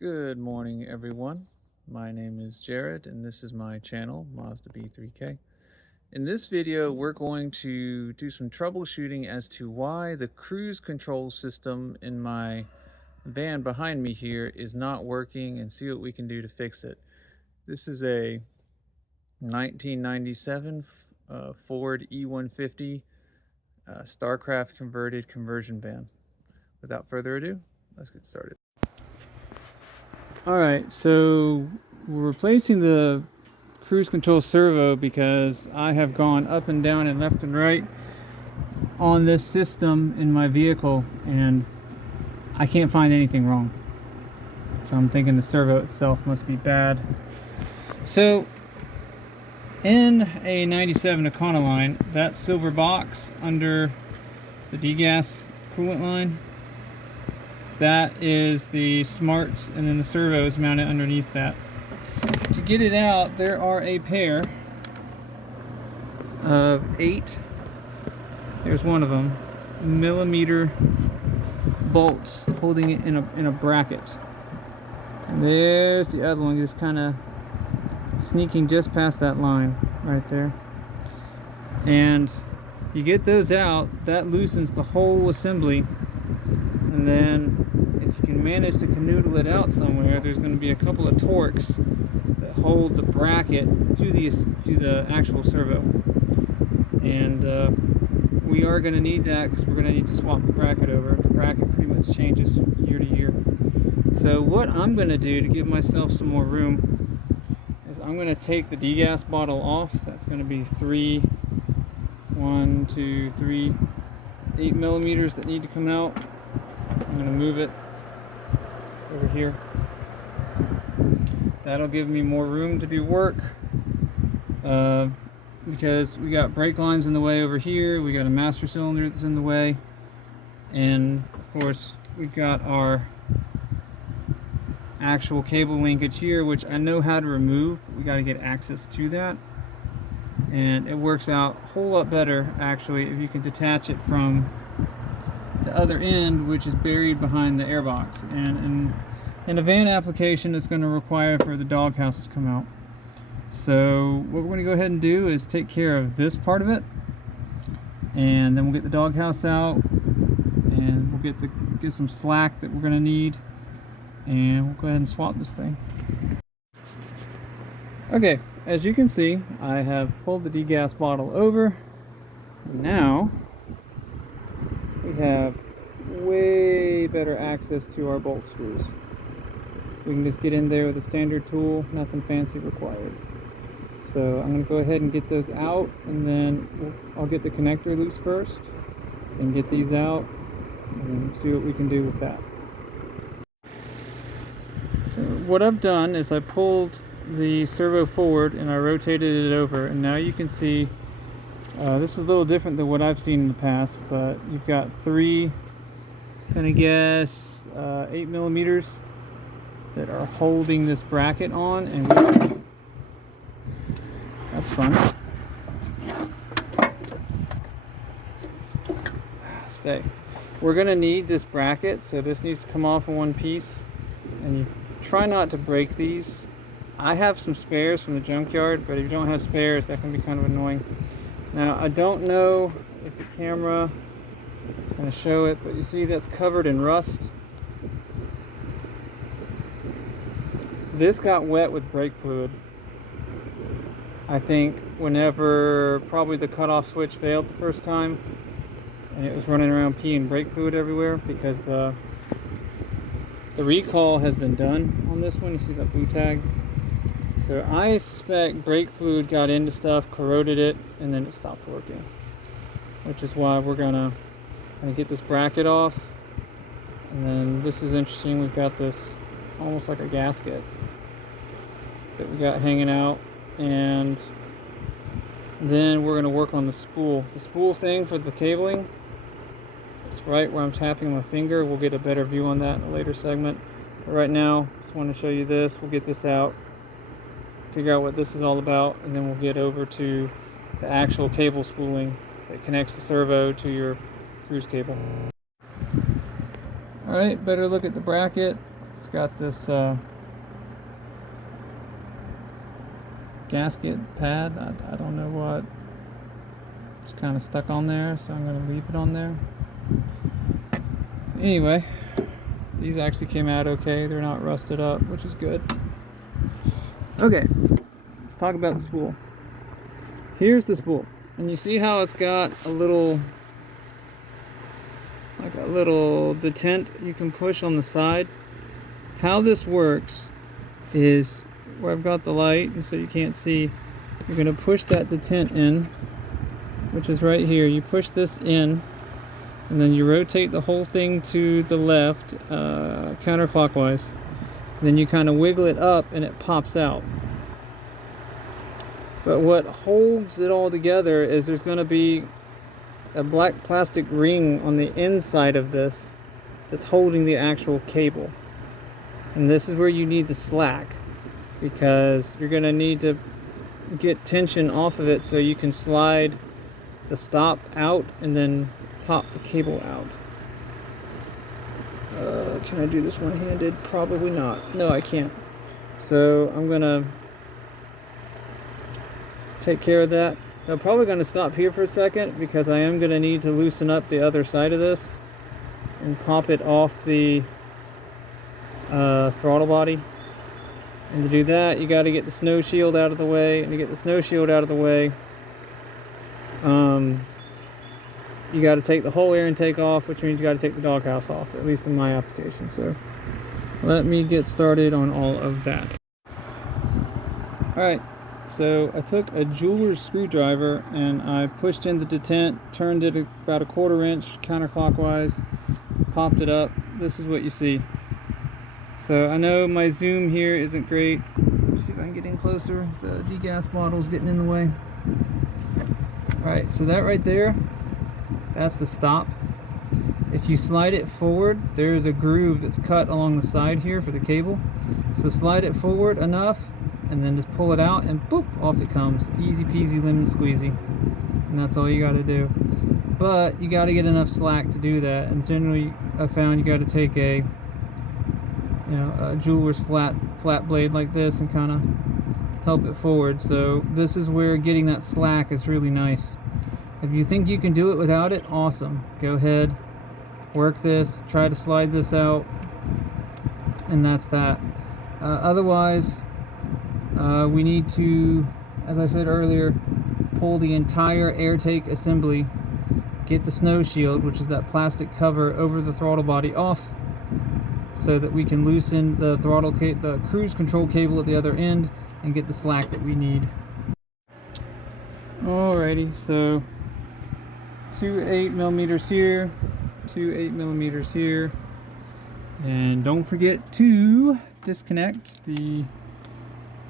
Good morning, everyone. My name is Jared, and this is my channel, Mazda B3K. In this video, we're going to do some troubleshooting as to why the cruise control system in my van behind me here is not working and see what we can do to fix it. This is a 1997 Ford E150 Starcraft converted conversion van. Without further ado, let's get started. Alright, so we're replacing the cruise control servo because I have gone up and down and left and right on this system in my vehicle and I can't find anything wrong. So I'm thinking the servo itself must be bad. So in a 97 Econoline, that silver box under the degas coolant line, that is the smarts, and then the servo is mounted underneath that. To get it out, there are a pair of 8, there's one of them, millimeter bolts holding it in a bracket. And there's the other one, just kind of sneaking just past that line right there. And you get those out, that loosens the whole assembly. And then if you can manage to canoodle it out somewhere, there's going to be a couple of torques that hold the bracket to the actual servo. And we are going to need that because we're going to need to swap the bracket over. The bracket pretty much changes year to year. So what I'm going to do to give myself some more room is I'm going to take the degas bottle off. That's going to be 8 millimeters that need to come out. I'm going to move it over here. That'll give me more room to do work because we got brake lines in the way over here, we got a master cylinder that's in the way, and of course we've got our actual cable linkage here, which I know how to remove, but we got to get access to that. And it works out a whole lot better actually if you can detach it from the other end, which is buried behind the airbox. And in a van application, it's going to require for the doghouse to come out. So what we're going to go ahead and do is take care of this part of it, and then we'll get the doghouse out, and we'll get some slack that we're going to need, and we'll go ahead and swap this thing. Okay, as you can see, I have pulled the degas bottle over, and now we have way better access to our bolt screws. We can just get in there with a standard tool, nothing fancy required. So I'm going to go ahead and get those out, and then I'll get the connector loose first, and get these out, and see what we can do with that. So what I've done is I pulled the servo forward and I rotated it over, and now you can see this is a little different than what I've seen in the past, but you've got 3, gonna guess 8 millimeters that are holding this bracket on, and that's fun. Stay. We're gonna need this bracket, so this needs to come off in one piece, and you try not to break these. I have some spares from the junkyard, but if you don't have spares, that can be kind of annoying. Now, I don't know if the camera is going to show it, but you see that's covered in rust. This got wet with brake fluid. I think whenever probably the cutoff switch failed the first time, and it was running around peeing brake fluid everywhere because the recall has been done on this one. You see that blue tag? So I suspect brake fluid got into stuff, corroded it, and then it stopped working. Which is why we're gonna get this bracket off. And then this is interesting, we've got this almost like a gasket that we got hanging out. And then we're gonna work on the spool. The spool thing for the cabling, it's right where I'm tapping my finger. We'll get a better view on that in a later segment. But right now, just want to show you this. We'll get this out, figure out what this is all about, and then we'll get over to the actual cable spooling that connects the servo to your cruise cable. Alright, better look at the bracket. It's got this gasket pad. I don't know what. It's kind of stuck on there, so I'm going to leave it on there. Anyway, these actually came out okay. They're not rusted up, which is good. Okay, let's talk about the spool. Here's the spool, and you see how it's got a little, like a little detent you can push on the side. How this works is where I've got the light, and so you can't see, you're going to push that detent in, which is right here. You push this in, and then you rotate the whole thing to the left, counterclockwise. Then you kind of wiggle it up and it pops out. But what holds it all together is there's going to be a black plastic ring on the inside of this that's holding the actual cable. And this is where you need the slack, because you're going to need to get tension off of it so you can slide the stop out and then pop the cable out. Can I do this one-handed? Probably not. No, I can't. So I'm gonna take care of that. I'm probably gonna stop here for a second because I am gonna need to loosen up the other side of this and pop it off the throttle body. And to do that, you got to get the snow shield out of the way. And to get the snow shield out of the way, you got to take the whole air intake off, which means you got to take the doghouse off, at least in my application. So let me get started on all of that. Alright, so I took a jeweler's screwdriver and I pushed in the detent, turned it about a 1/4 inch counterclockwise, popped it up. This is what you see. So I know my zoom here isn't great. Let's see if I can get in closer. The degas bottle's getting in the way. Alright, so that right there, that's the stop. If you slide it forward, there's a groove that's cut along the side here for the cable. So slide it forward enough and then just pull it out and boop, off it comes. Easy peasy lemon squeezy. And that's all you got to do. But you got to get enough slack to do that. And generally I found you got to take a jeweler's flat blade like this and kind of help it forward. So this is where getting that slack is really nice. If you think you can do it without it, awesome. Go ahead, work this, try to slide this out, and that's that. Otherwise, we need to, as I said earlier, pull the entire air take assembly, get the snow shield, which is that plastic cover over the throttle body, off, so that we can loosen the the cruise control cable at the other end and get the slack that we need. Alrighty, so 2 8mm here, 2 8mm here, and don't forget to disconnect the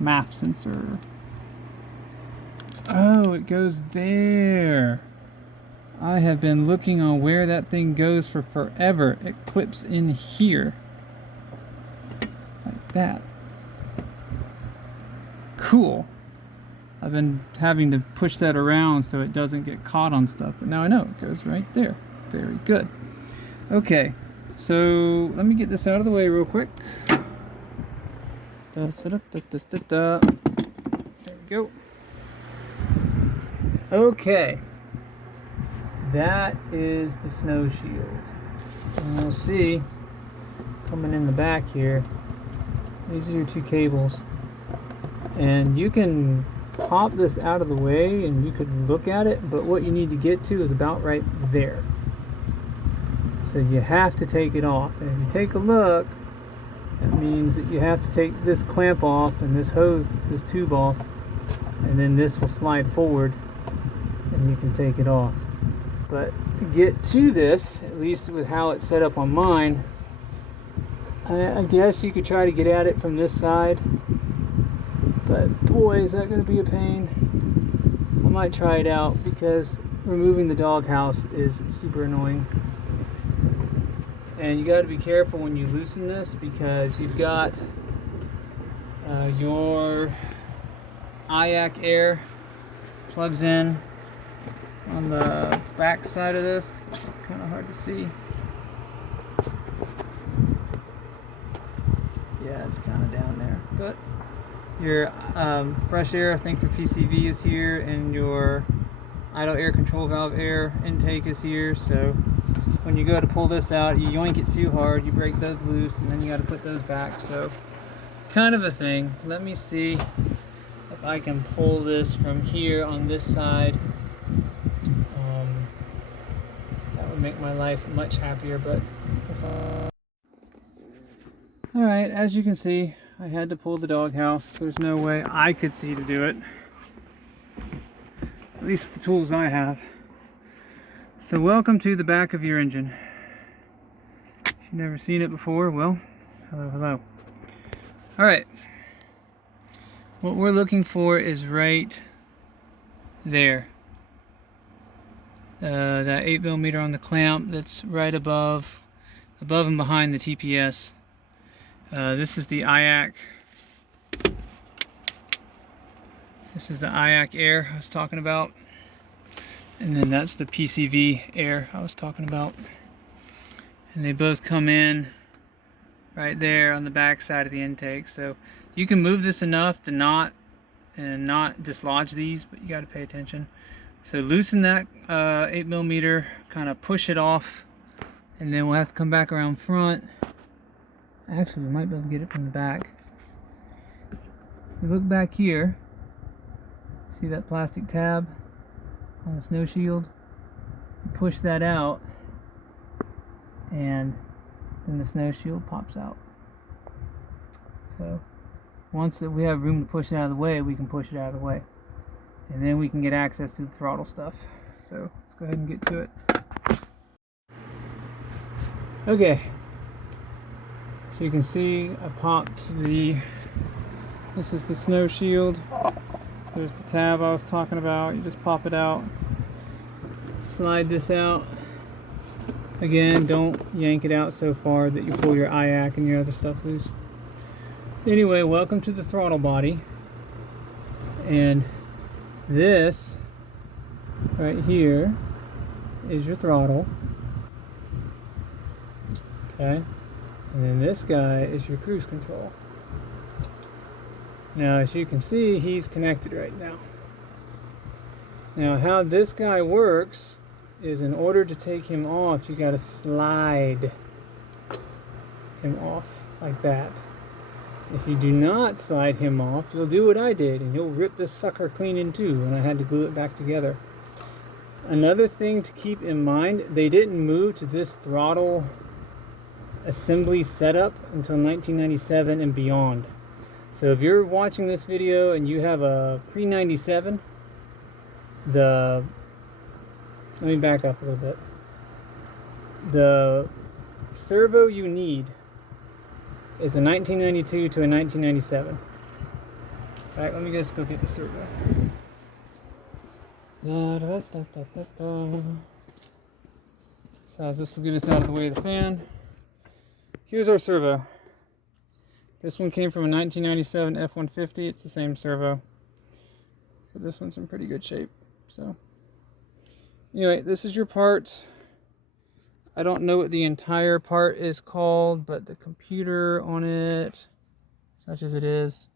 MAF sensor. Oh, it goes there. I have been looking on where that thing goes for forever. It clips in here. Like that. Cool. I've been having to push that around so it doesn't get caught on stuff, but now I know it goes right there. Very good. Okay, so let me get this out of the way real quick. There we go. Okay, that is the snow shield. And you'll see coming in the back here, these are your two cables. And you can pop this out of the way and you could look at it, but what you need to get to is about right there. So you have to take it off. And if you take a look, that means that you have to take this clamp off and this hose, this tube off, and then this will slide forward and you can take it off. But to get to this, at least with how it's set up on mine, I guess you could try to get at it from this side, but boy, is that going to be a pain. I might try it out because removing the doghouse is super annoying. And you got to be careful when you loosen this because you've got your IAC air plugs in on the back side of this. It's kind of hard to see. Yeah, it's kind of down there. But your fresh air, I think, for PCV is here, and your idle air control valve air intake is here. So when you go to pull this out, you yoink it too hard, you break those loose, and then you got to put those back. So kind of a thing. Let me see if I can pull this from here on this side. That would make my life much happier, but Alright, as you can see, I had to pull the doghouse. There's no way I could see to do it. At least the tools I have. So welcome to the back of your engine. If you've never seen it before, well, hello. Alright. What we're looking for is right there. That 8mm on the clamp that's right above and behind the TPS. This is the IAC. This is the IAC air I was talking about. And then that's the PCV air I was talking about. And they both come in right there on the back side of the intake. So you can move this enough to not dislodge these, but you got to pay attention. So loosen that 8mm, kind of push it off, and then we'll have to come back around front. Actually, we might be able to get it from the back. If you look back here, see that plastic tab on the snow shield? You push that out, and then the snow shield pops out. So once we have room to push it out of the way, we can push it out of the way. And then we can get access to the throttle stuff. So let's go ahead and get to it. Okay. So you can see I popped this is the snow shield. There's the tab I was talking about. You just pop it out. Slide this out. Again, don't yank it out so far that you pull your IAC and your other stuff loose. So anyway, welcome to the throttle body. And this right here is your throttle. Okay. And then this guy is your cruise control. Now, as you can see, he's connected right now. Now, how this guy works is, in order to take him off, you got to slide him off like that. If you do not slide him off, you'll do what I did, and you'll rip this sucker clean in two, and I had to glue it back together. Another thing to keep in mind, they didn't move to this throttle assembly setup until 1997 and beyond. So if you're watching this video and you have a pre-97, let me back up a little bit. The servo you need is a 1992 to a 1997. Alright, let me just go get the servo. So this will get us out of the way of the fan. Here's our servo. This one came from a 1997 F-150. It's the same servo. But this one's in pretty good shape. So anyway, this is your part. I don't know what the entire part is called, but the computer on it, such as it is,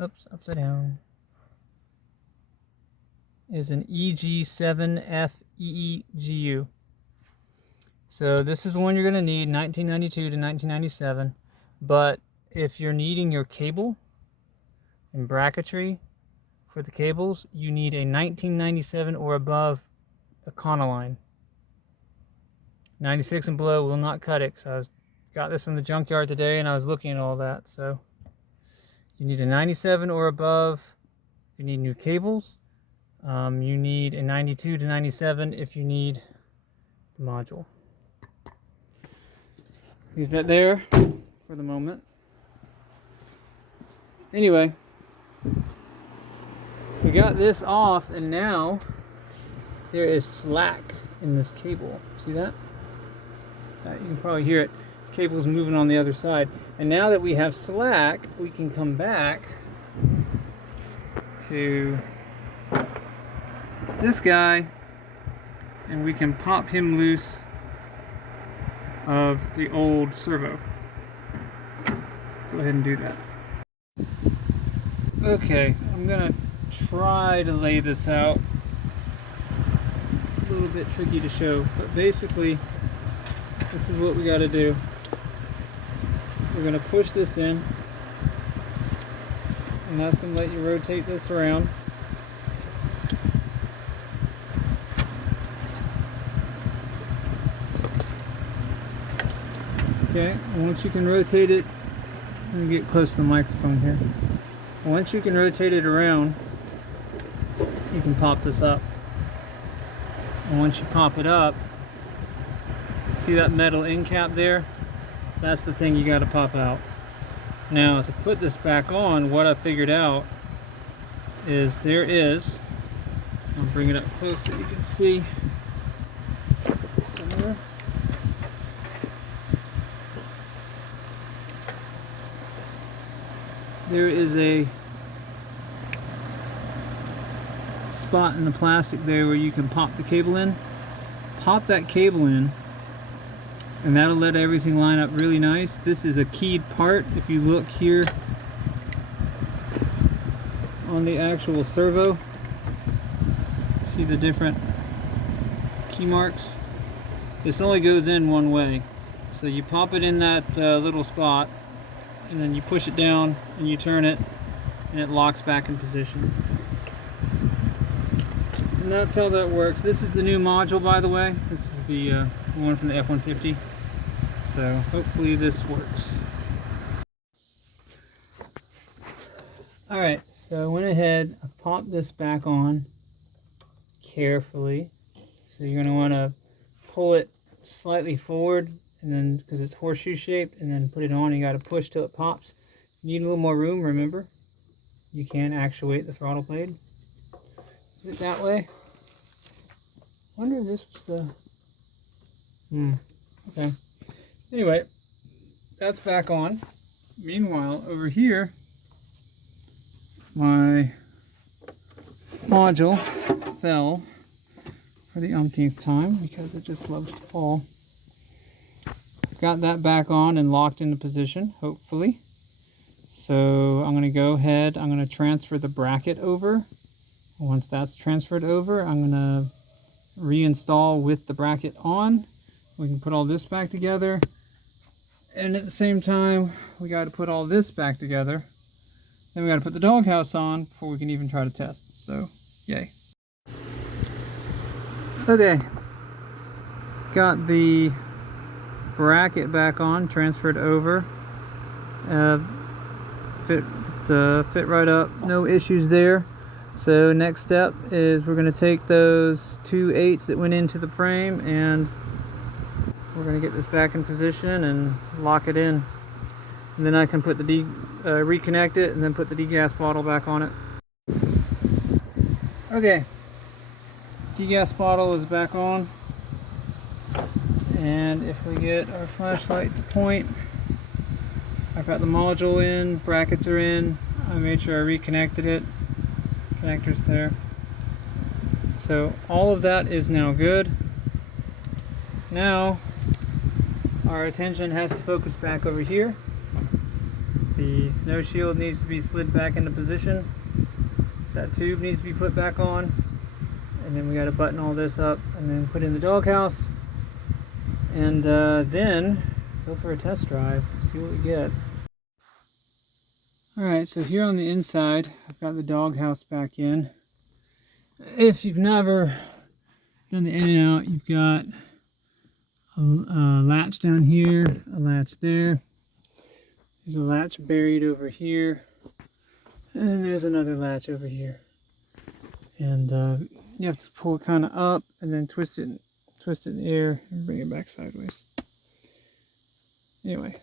oops, upside down, is an EG7FEEGU. So this is the one you're going to need, 1992 to 1997. But if you're needing your cable and bracketry for the cables, you need a 1997 or above Econoline. 96 and below will not cut it, because got this from the junkyard today and I was looking at all that. So you need a 97 or above if you need new cables. You need a 92 to 97 if you need the module. Leave that there for the moment. Anyway, we got this off, and now there is slack in this cable. See that? You can probably hear it. The cable's moving on the other side. And now that we have slack, we can come back to this guy, and we can pop him loose of the old servo. go ahead and do that. Okay, I'm gonna try to lay this out. It's a little bit tricky to show, but basically this is what we got to do. We're gonna push this in, and that's gonna let you rotate this around. Okay, once you can rotate it, let me get close to the microphone here. Once you can rotate it around, you can pop this up. And once you pop it up, see that metal end cap there? That's the thing you got to pop out. Now, to put this back on, what I figured out is I'll bring it up close so you can see somewhere. There is a spot in the plastic there where you can pop the cable in. Pop that cable in, and that'll let everything line up really nice. This is a keyed part. If you look here on the actual servo, see the different key marks? This only goes in one way. So you pop it in that little spot, and then you push it down and you turn it, and it locks back in position. And that's how that works. This is the new module, by the way. This is the one from the F-150. So hopefully this works. Alright, so I went ahead, I popped this back on carefully. So you're going to want to pull it slightly forward, and then because it's horseshoe shaped, and then put it on. You got to push till it pops. You need a little more room, remember. You can actuate the throttle blade. Put it that way. I wonder if this was the... Okay. Anyway, that's back on. Meanwhile, over here, my module fell for the umpteenth time because it just loves to fall. Got that back on and locked into position, hopefully. So I'm going to go ahead, I'm going to transfer the bracket over. Once that's transferred over, I'm going to reinstall with the bracket on. We can put all this back together. And at the same time, we got to put all this back together. Then we got to put the doghouse on before we can even try to test. So, yay. Okay. Got the bracket back on, transferred over. Fit right up, no issues there. So next step is we're going to take those 2 8s that went into the frame, and we're going to get this back in position and lock it in. And then I can put the reconnect it and then put the degas bottle back on it. Okay, degas bottle is back on. And if we get our flashlight to point, I've got the module in, brackets are in. I made sure I reconnected it. Connectors there. So all of that is now good. Now our attention has to focus back over here. The snow shield needs to be slid back into position. That tube needs to be put back on. And then we got to button all this up and then put in the doghouse. And then go for a test drive, see what we get. Alright, so here on the inside, I've got the doghouse back in. If you've never done the in and out, you've got a latch down here, a latch there. There's a latch buried over here. And then there's another latch over here. And you have to pull it kind of up and then twist it in the air and bring it back sideways. Anyway,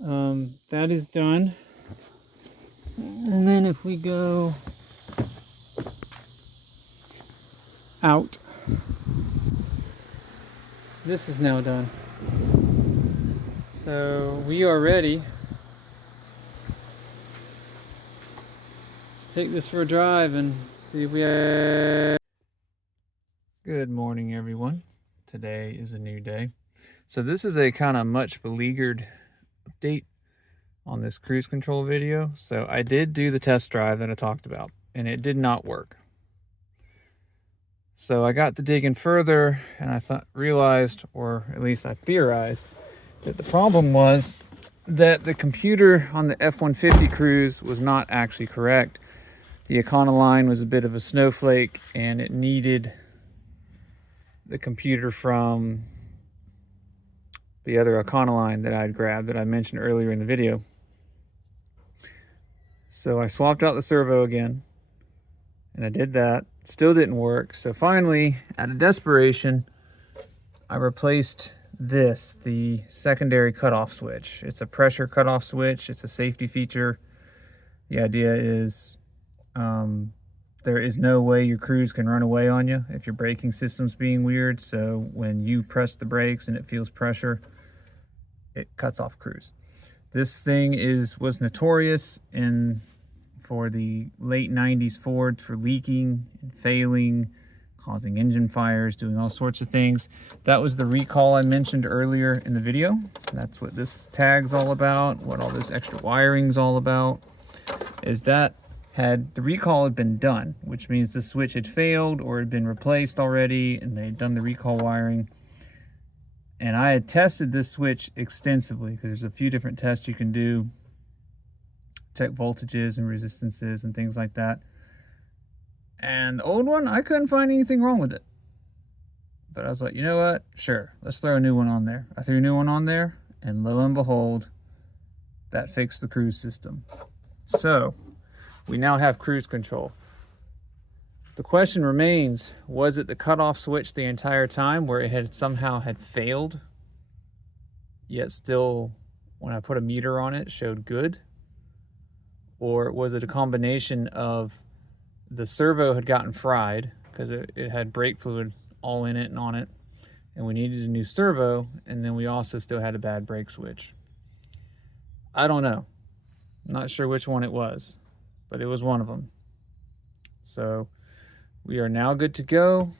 that is done. And then if we go out, this is now done. So we are ready to take this for a drive and see if we have... Good morning, everyone. Today is a new day. So this is a kind of much beleaguered update. on this cruise control video. So I did do the test drive that I talked about, and it did not work. So I got to digging further, and I realized, or at least I theorized, that the problem was that the computer on the F-150 Cruise was not actually correct. The Econoline was a bit of a snowflake, and it needed the computer from the other Econoline that I'd grabbed that I mentioned earlier in the video. So I swapped out the servo again, and I did that. Still didn't work. So finally, out of desperation, I replaced this, the secondary cutoff switch. It's a pressure cutoff switch. It's a safety feature. The idea is there is no way your cruise can run away on you if your braking system's being weird. So when you press the brakes and it feels pressure, it cuts off cruise. This thing was notorious for the late 90s Ford for leaking and failing, causing engine fires, doing all sorts of things. That was the recall I mentioned earlier in the video. That's what this tag's all about, what all this extra wiring's all about, is that the recall had been done, which means the switch had failed or had been replaced already, and they'd done the recall wiring. And I had tested this switch extensively because there's a few different tests you can do, check voltages and resistances and things like that. And the old one, I couldn't find anything wrong with it. But I was like, you know what? Sure, let's throw a new one on there. I threw a new one on there, and lo and behold, that fixed the cruise system. So we now have cruise control. The question remains, was it the cutoff switch the entire time where it had somehow failed, yet still, when I put a meter on it, showed good? Or was it a combination of the servo had gotten fried because it had brake fluid all in it and on it, and we needed a new servo, and then we also still had a bad brake switch? I don't know. I'm not sure which one it was, but it was one of them. So we are now good to go.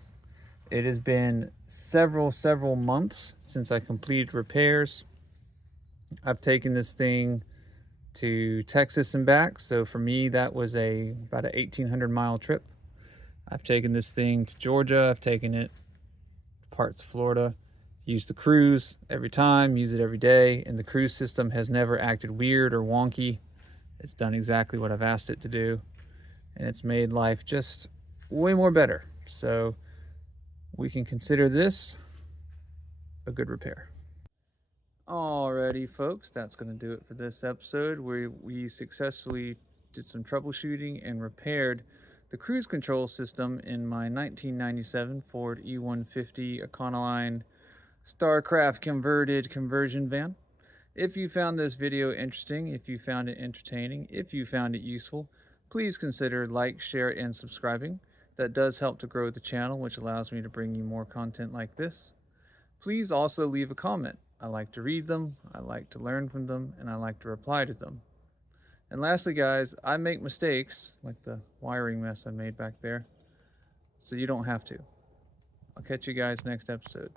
It has been several months since I completed repairs. I've taken this thing to Texas and back. So for me, that was about a 1,800 mile trip. I've taken this thing to Georgia. I've taken it to parts of Florida. Use the cruise every time, use it every day, and the cruise system has never acted weird or wonky. It's done exactly what I've asked it to do, and it's made life just way more better. So we can consider this a good repair. Alrighty, folks, that's going to do it for this episode where we successfully did some troubleshooting and repaired the cruise control system in my 1997 Ford E150 Econoline Starcraft conversion van. If you found this video interesting, if you found it entertaining, if you found it useful, please consider like, share, and subscribing. That does help to grow the channel, which allows me to bring you more content like this. Please also leave a comment. I like to read them, I like to learn from them, and I like to reply to them. And lastly, guys, I make mistakes, like the wiring mess I made back there, so you don't have to. I'll catch you guys next episode.